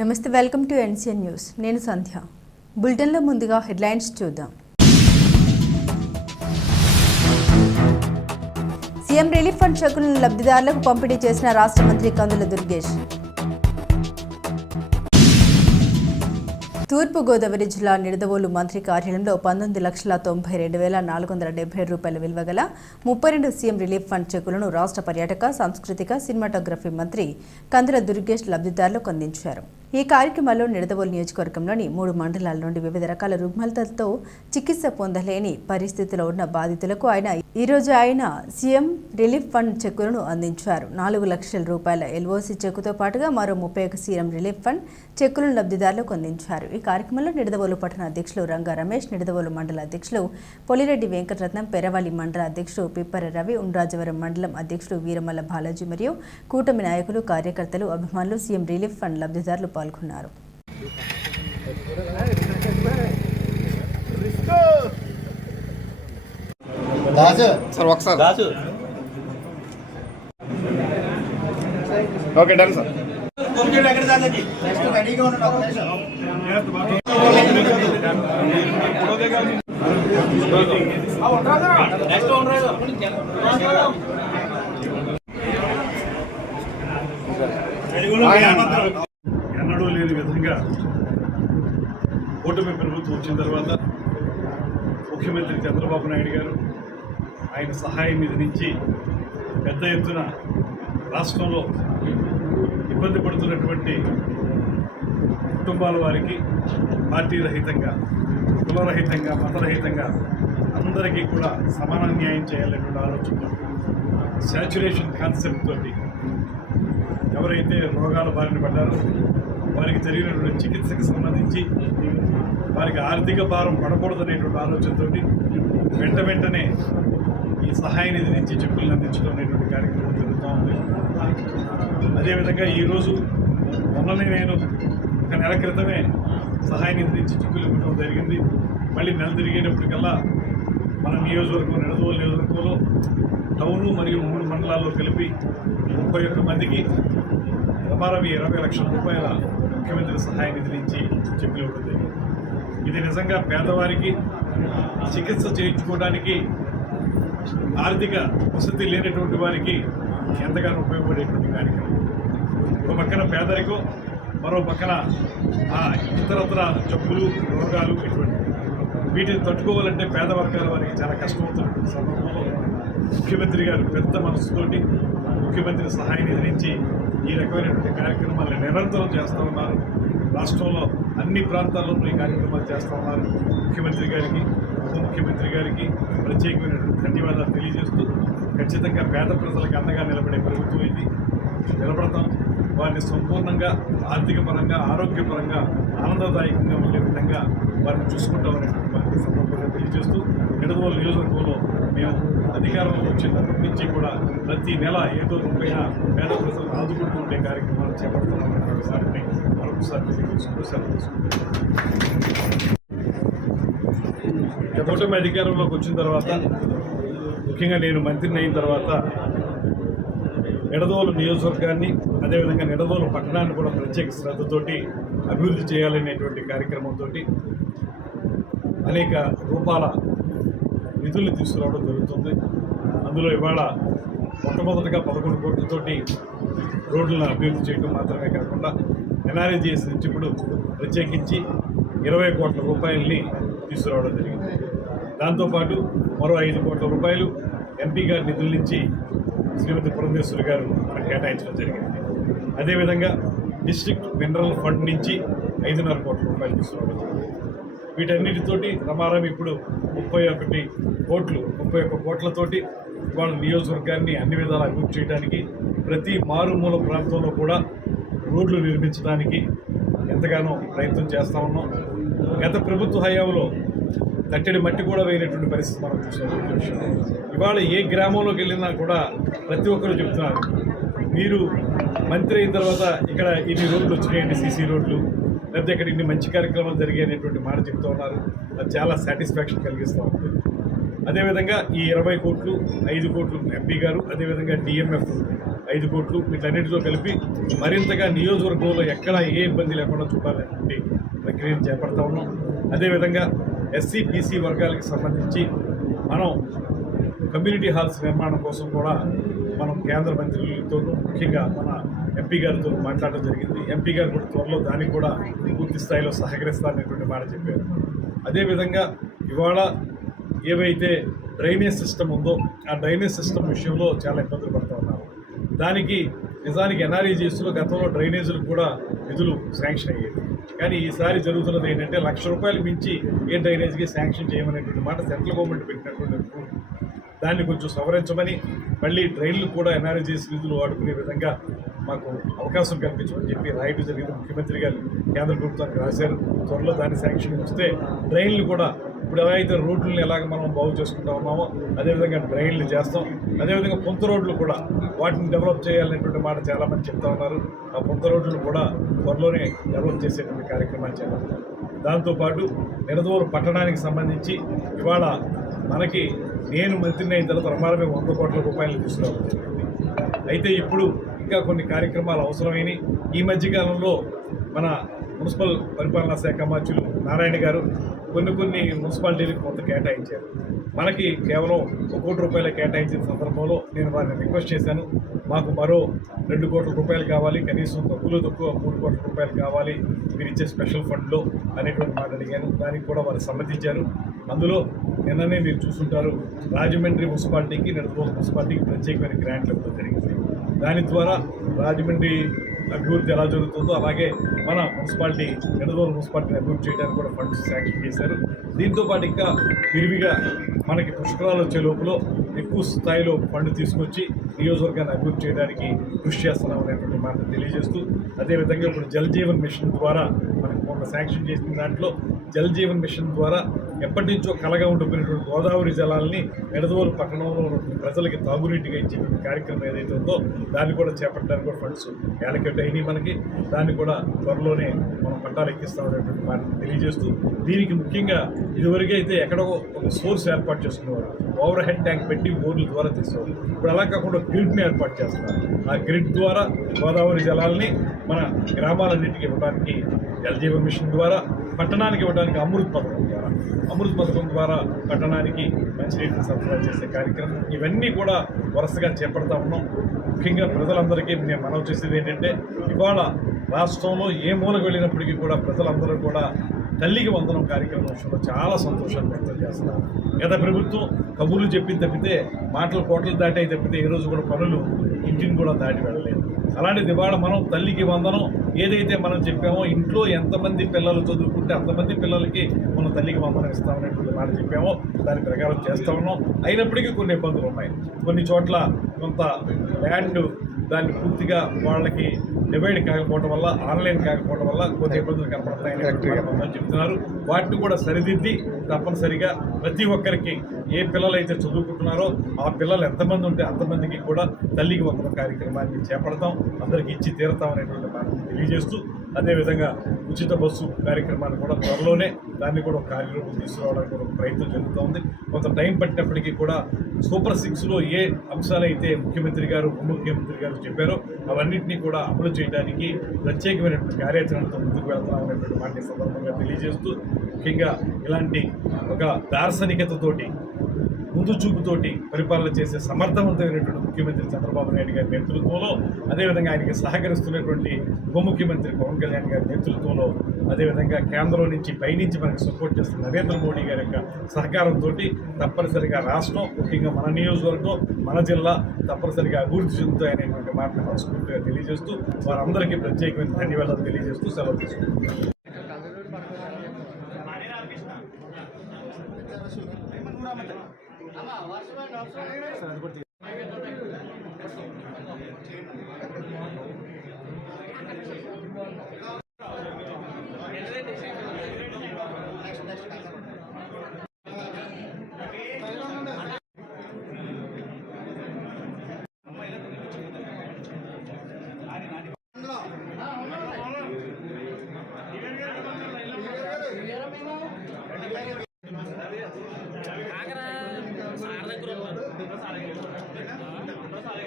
నమస్తే welcome to NCN news. నేను సంధ్య. బులెటిన్లో ముందుగా హెడ్లైన్స్ చూద్దాం. సీఎం రిలీఫ్ ఫండ్ చెక్కులను లబ్ధిదారులకు పంపిణీ చేసిన రాష్ట్ర మంత్రి కందుల దుర్గేష్. తూర్పుగోదావరి జిల్లా నిడదవోలు మంత్రి కార్యాలయంలో పంతొమ్మిది లక్షల తొంభై రెండు వేల నాలుగు వందల డెబ్బై రూపాయల విలువ గల ముప్పై రెండు సీఎం రిలీఫ్ ఫండ్ చెక్కులను రాష్ట్ర పర్యాటక సాంస్కృతిక సినిమాటోగ్రఫీ మంత్రి కందుల దుర్గేష్ లబ్ధిదారులకు అందించారు. ఈ కార్యక్రమంలో నిడదవోలు నియోజకవర్గంలోని మూడు మండలాల నుండి వివిధ రకాల రుగ్మలతలతో చికిత్స పొందలేని పరిస్థితిలో ఉన్న బాధితులకు ఆయన ఈరోజు ఆయన సీఎం రిలీఫ్ ఫండ్ చెక్కులను అందించారు. నాలుగు లక్షల రూపాయల ఎల్ఓసి చెక్కుతో పాటుగా మరో ముప్పై ఒక సీఎం రిలీఫ్ ఫండ్ చెక్కులను లబ్ధిదారులకు అందించారు. ఈ కార్యక్రమంలో నిడదవోలు పట్టణ అధ్యక్షులు రంగా రమేష్ నిడదవోలు మండల అధ్యక్షులు పొలిరెడ్డి వెంకటరత్నం పెరవాలి మండల అధ్యక్షుడు పిప్పర రవి ఉండ్రాజవరం మండలం అధ్యక్షుడు వీరమల్ల బాలాజీ మరియు కూటమి నాయకులు కార్యకర్తలు అభిమానులు సీఎం రిలీఫ్ ఫండ్ లబ్ధిదారులు పాల్గొన్నారు. Okay done sir. ఎన్నడూ లేని విధంగా కూటమి ప్రభుత్వం వచ్చిన తర్వాత ముఖ్యమంత్రి చంద్రబాబు నాయుడు గారు ఆయన సహాయం మీద నుంచి పెద్ద ఎత్తున రాష్ట్రంలో ఇబ్బంది పడుతున్నటువంటి కుటుంబాల వారికి పార్టీ రహితంగా కులరహితంగా మతరహితంగా అందరికీ కూడా సమాన న్యాయం చేయాలనేటువంటి ఆలోచనతో శాచురేషన్ కాన్సెప్ట్ తోటి ఎవరైతే రోగాల బారిన పడ్డారో వారికి జరిగినటువంటి చికిత్సకు సంబంధించి వారికి ఆర్థిక భారం పడకూడదనేటువంటి ఆలోచనతో వెంట వెంటనే ఈ సహాయ నిధి నుంచి చెక్కులను అందించడం అనేటువంటి కార్యక్రమం జరుగుతూ ఉంది. అదేవిధంగా ఈరోజు మొన్ననే నేను ఒక నెల క్రితమే సహాయ నిధి నుంచి చిక్కులు ఇవ్వడం జరిగింది. మళ్ళీ నెల తిరిగేటప్పటికల్లా మన నియోజకవర్గం నిడదవోలు నియోజకవర్గంలో టౌను మరియు మూడు మండలాల్లో కలిపి ముప్పై ఒక్క మందికి సుమారు ఇరవై లక్షల రూపాయల ముఖ్యమంత్రి సహాయ నిధి నుంచి చెక్కులు ఇవ్వడం జరిగింది. ఇది నిజంగా పేదవారికి చికిత్స చేయించుకోవడానికి ఆర్థిక వసతి లేనటువంటి వారికి ఎంతగానో ఉపయోగపడేటువంటి కార్యక్రమం. ఒక పక్కన పేదరికం మరో పక్కన ఇతరత్ర జబ్బులు రోగాలు ఇటువంటి వీటిని తట్టుకోవాలంటే పేద వర్గాల వారికి చాలా కష్టమవుతున్నటువంటి సందర్భంలో ముఖ్యమంత్రి గారు పెద్ద మనసుతోటి ముఖ్యమంత్రి సహాయం నిధి నుంచి ఈ రకమైనటువంటి కార్యక్రమాలను నిరంతరం చేస్తూ ఉన్నారు. రాష్ట్రంలో అన్ని ప్రాంతాల్లోనూ ఈ కార్యక్రమాలు చేస్తూ ఉన్నారు. ముఖ్యమంత్రి గారికి ఉప ముఖ్యమంత్రి గారికి ప్రత్యేకమైనటువంటి ధన్యవాదాలు తెలియజేస్తూ ఖచ్చితంగా పేద ప్రజలకు అండగా నిలబడే ప్రభుత్వం ఇది. నిలబడతాం. వారిని సంపూర్ణంగా ఆర్థిక పరంగా ఆరోగ్యపరంగా ఆనందదాయకంగా ఉండే విధంగా వారిని చూసుకుంటామని వారికి సందర్భంగా తెలియజేస్తూ నిడదవోలు నియోజకవర్గంలో మేము అధికారంలోకి వచ్చినప్పటి నుంచి కూడా ప్రతి నెల ఏదో రూపాయ పేద ప్రజలు ఆదుకుంటూ ఉండే కార్యక్రమాలు చేపడుతున్నామనేటువంటి వారిని మరొకసారి తెలియజేసుకుంటూ సెలవు కూటమి అధికారంలోకి వచ్చిన తర్వాత ముఖ్యంగా నేను మంత్రిని అయిన తర్వాత నిడదోలు నియోజకవర్గాన్ని అదేవిధంగా నిడదోలు పట్టణాన్ని కూడా ప్రత్యేక శ్రద్ధతోటి అభివృద్ధి చేయాలనేటువంటి కార్యక్రమంతో అనేక రూపాల నిధులు తీసుకురావడం జరుగుతుంది. అందులో ఇవాళ మొట్టమొదటిగా పదకొండు కోట్లతోటి రోడ్లను అభివృద్ధి చేయడం మాత్రమే కాకుండా ఎన్ఆర్ఏజిఎస్ నుంచి ఇప్పుడు ప్రత్యేకించి ఇరవై కోట్ల రూపాయలని తీసుకురావడం జరిగింది. దాంతోపాటు మరో ఐదు కోట్ల రూపాయలు ఎంపీ గారి నిధుల నుంచి శ్రీమతి పురంధేశ్వరి గారు మనకు కేటాయించడం జరిగింది. అదేవిధంగా డిస్ట్రిక్ట్ మినరల్ ఫండ్ నుంచి ఐదున్నర కోట్ల రూపాయలు తీసుకురావడం జరిగింది. వీటన్నిటితోటి రమారం ఇప్పుడు ముప్పై ఒకటి కోట్లు ముప్పై ఒక్క కోట్లతోటి వాళ్ళ నియోజకవర్గాన్ని అన్ని విధాలు అభివృద్ధి చేయడానికి ప్రతి మారుమూల ప్రాంతంలో కూడా రోడ్లు నిర్మించడానికి ఎంతగానో ప్రయత్నం చేస్తూ ఉన్నాం. గత ప్రభుత్వ హయాంలో తట్టెడి మట్టి కూడా వేయనటువంటి పరిస్థితి మనం చూసాం. ఇవాళ ఏ గ్రామంలోకి వెళ్ళినా కూడా ప్రతి ఒక్కరు చెప్తున్నారు మీరు మంత్రి అయిన తర్వాత ఇక్కడ ఇన్ని రోడ్లు వచ్చినాయండి సీసీ రోడ్లు లేకపోతే ఇక్కడ ఇన్ని మంచి కార్యక్రమాలు జరిగాయనేటువంటి మాట చెప్తూ ఉన్నారు. అది చాలా సాటిస్ఫాక్షన్ కలిగిస్తూ ఉంది. అదేవిధంగా ఈ ఇరవై కోట్లు ఐదు కోట్లు ఎంపీ గారు అదేవిధంగా డిఎంఎఫ్ ఐదు కోట్లు వీటన్నిటితో కలిపి మరింతగా నియోజకవర్గంలో ఎక్కడ ఏ ఇబ్బంది లేకుండా చూడాలనేటువంటి ప్రక్రియను చేపడతా ఉన్నాం. అదేవిధంగా ఎస్సీ బీసీ వర్గాలకు సంబంధించి మనం కమ్యూనిటీ హాల్స్ నిర్మాణం కోసం కూడా మనం కేంద్ర మంత్రులతో ముఖ్యంగా మన ఎంపీ గారితో మాట్లాడడం జరిగింది. ఎంపీ గారు కూడా త్వరలో దానికి కూడా పూర్తి స్థాయిలో సహకరిస్తారనేటువంటి మాట చెప్పారు. అదేవిధంగా ఇవాళ ఏవైతే డ్రైనేజ్ సిస్టమ్ ఉందో ఆ డ్రైనేజ్ సిస్టమ్ విషయంలో చాలా ఇబ్బందులు పడుతూ ఉన్నారు. దానికి నిజానికి ఎన్ఆర్ఈజీఎస్లో గతంలో డ్రైనేజీలు కూడా నిధులు శాంక్షన్ అయ్యేవి కానీ ఈసారి జరుగుతున్నది ఏంటంటే లక్ష రూపాయలు మించి ఏ డ్రైనేజ్కి శాంక్షన్ చేయమనేటువంటి మాట సెంట్రల్ గవర్నమెంట్ పెట్టినటువంటి దాన్ని కొంచెం సవరించమని మళ్ళీ డ్రైన్లు కూడా ఎన్ఆర్జీఎస్ నిధులు వాడుకునే విధంగా మాకు అవకాశం కల్పించమని చెప్పి రాయటం జరిగింది. ముఖ్యమంత్రి గారు కేంద్ర ప్రభుత్వానికి రాశారు. త్వరలో దాని శాంక్షన్ ఇస్తే డ్రైన్లు కూడా ఇప్పుడు ఎలా అయితే రోడ్లను ఎలాగ మనం బాగు చేసుకుంటా ఉన్నామో అదేవిధంగా డ్రైన్లు చేస్తాం. అదేవిధంగా పొంత రోడ్లు కూడా వాటిని డెవలప్ చేయాలనేటువంటి మాట చాలామంది చెప్తా ఉన్నారు. ఆ పొంత రోడ్లు కూడా త్వరలోనే డెవలప్ చేసేటువంటి కార్యక్రమాలు చేపడతాం. దాంతోపాటు నిడదవోలు పట్టణానికి సంబంధించి ఇవాళ మనకి నేను మంత్రిని అయిన తర్వాత ప్రమాణమే వంద కోట్ల రూపాయలు తీసుకురావడం జరిగింది. అయితే ఇప్పుడు ఇంకా కొన్ని కార్యక్రమాలు అవసరమైనవి ఈ మధ్యకాలంలో మన మున్సిపల్ పరిపాలనా శాఖ మంత్రులు నారాయణ గారు కొన్ని కొన్ని మున్సిపాలిటీలకు కొంత కేటాయించారు. మనకి కేవలం ఒక కోటి రూపాయలు కేటాయించిన సందర్భంలో నేను వారిని రిక్వెస్ట్ చేశాను. మాకు మరో రెండు కోట్ల రూపాయలు కావాలి కనీసం తక్కువలో తక్కువ మూడు కోట్ల రూపాయలు కావాలి. మీరు ఇచ్చే స్పెషల్ ఫండ్లో అనేటువంటి మాట అడిగాను. దానికి కూడా వారు సమ్మతించారు. అందులో నిన్ననే మీరు చూసుంటారు రాజమండ్రి మున్సిపాలిటీకి నెడదవోలు మున్సిపాలిటీకి ప్రత్యేకమైన గ్రాంట్లు జరిగింది దాని ద్వారా రాజమండ్రి అభివృద్ధి ఎలా జరుగుతుందో అలాగే మన మున్సిపాలిటీ నెడదోలు మున్సిపాలిటీని అభివృద్ధి చేయడానికి కూడా ఫండ్స్ శాంక్షన్ చేశారు. దీంతో పాటు ఇంకా విరివిగా మనకి పుష్కరాలు వచ్చే లోపల ఎక్కువ స్థాయిలో ఫండ్ తీసుకొచ్చి నియోజకవర్గాన్ని అభివృద్ధి చేయడానికి కృషి చేస్తున్నాం అనేటువంటి మాట తెలియజేస్తూ అదేవిధంగా ఇప్పుడు జల్ జీవన్ మిషన్ ద్వారా మనకి మొన్న శాంక్షన్ చేసిన దాంట్లో జల్ జీవన్ మిషన్ ద్వారా ఎప్పటి నుంచో కలగా ఉండిపోయినటువంటి గోదావరి జలాల్ని ఎడదవోలు పట్టణంలో ఉన్నటువంటి ప్రజలకి తాగునీటిగా ఇచ్చేటువంటి కార్యక్రమం ఏదైతే ఉందో దాన్ని కూడా చేపట్టడానికి కూడా ఫండ్స్ యాలకేట్ అయినాయి మనకి. దాన్ని కూడా త్వరలోనే మనం పట్టాలు ఎక్కిస్తామనేటువంటి మాట తెలియజేస్తూ దీనికి ముఖ్యంగా ఇదివరకు అయితే ఎక్కడో ఒక సోర్స్ ఏర్పాటు చేసుకునేవారు. ఓవర్ హెడ్ ట్యాంక్ పెట్టి బోర్ల ద్వారా తీసుకోవాలి ఇప్పుడు అలా కాకుండా గ్రిడ్ని ఏర్పాటు చేస్తున్నారు. ఆ గ్రిడ్ ద్వారా గోదావరి జలాల్ని మన గ్రామాలన్నింటికి ఇవ్వడానికి జలజీవ మిషన్ ద్వారా పట్టణానికి ఇవ్వడానికి అమృత్ పథకం ద్వారా. అమృత్ పథకం ద్వారా పట్టణానికి మంచినీటిని సరఫరా చేసే కార్యక్రమం. ఇవన్నీ కూడా వరుసగా చేపడతా ఉన్నాం. ముఖ్యంగా ప్రజలందరికీ నేను మనవి చేసేది ఏంటంటే ఇవాళ రాష్ట్రంలో ఏ మూలకు వెళ్ళినప్పటికీ కూడా ప్రజలందరూ కూడా తల్లికి వందనం కార్యక్రమం విషయంలో చాలా సంతోషాన్ని వ్యక్తం చేస్తున్నారు. గత ప్రభుత్వం కబుర్లు చెప్పి తప్పితే మాటలు కోటలు దాటాయి తప్పితే ఈ రోజు కూడా పనులు ఇంటిని కూడా దాటి వెళ్ళలేదు. అలాంటిది ఇవాళ మనం తల్లికి వందనం ఏదైతే మనం చెప్పామో ఇంట్లో ఎంతమంది పిల్లలు చదువుకుంటే అంతమంది పిల్లలకి మనం తల్లికి వందనం ఇస్తామనేటువంటి మాట చెప్పామో దాని ప్రకారం చేస్తా ఉన్నాం. అయినప్పటికీ కొన్ని ఇబ్బందులు ఉన్నాయి. కొన్ని చోట్ల కొంత ల్యాండ్ దాన్ని పూర్తిగా వాళ్ళకి డివైడ్ కాకపోవడం వల్ల ఆన్లైన్ కాకపోవడం వల్ల కొన్ని ఇబ్బందులు కనపడతాయని చెప్తున్నారు. వాటిని కూడా సరిదిద్ది తప్పనిసరిగా ప్రతి ఒక్కరికి ఏ పిల్లలు అయితే చదువుకుంటున్నారో ఆ పిల్లలు ఎంతమంది ఉంటే అంతమందికి కూడా తల్లికి వందన కార్యక్రమాన్ని చేపడతాం అందరికీ ఇచ్చి తీరతాం అనేటువంటి తెలియజేస్తూ అదేవిధంగా ఉచిత బస్సు కార్యక్రమాన్ని కూడా త్వరలోనే దాన్ని కూడా ఒక కార్యరూపం తీసుకురావడానికి కూడా ఒక ప్రయత్నం జరుగుతోంది. కొంత టైం పట్టినప్పటికీ కూడా సూపర్ సిక్స్లో ఏ అంశాలైతే ముఖ్యమంత్రి గారు ఉప ముఖ్యమంత్రి గారు చెప్పారో అవన్నింటినీ కూడా అమలు చేయడానికి ప్రత్యేకమైనటువంటి కార్యాచరణతో ముందుకు వెళ్తాం అనేటువంటి మాట సందర్భంగా తెలియజేస్తూ ముఖ్యంగా ఇలాంటి ఒక దార్శనికతతోటి ముందు చూపుతోటి పరిపాలన చేసే సమర్థవంతమైనటువంటి ముఖ్యమంత్రి చంద్రబాబు నాయుడు గారి నేతృత్వంలో అదేవిధంగా ఆయనకి సహకరిస్తున్నటువంటి ఉప ముఖ్యమంత్రి పవన్ కళ్యాణ్ గారి నేతృత్వంలో అదేవిధంగా కేంద్రం నుంచి పైనుంచి మనకి సపోర్ట్ చేస్తున్న నరేంద్ర మోడీ గారి యొక్క సహకారంతో తప్పనిసరిగా రాష్ట్రం ముఖ్యంగా మన నియోజకవర్గం మన జిల్లా తప్పనిసరిగా అభివృద్ధి చెందుతాయనేటువంటి మాటను మనస్ఫూర్తిగా తెలియజేస్తూ వారందరికీ ప్రత్యేకమైన ధన్యవాదాలు తెలియజేస్తూ సెలవు తీసుకుంటున్నాను. సార్ అది కూడా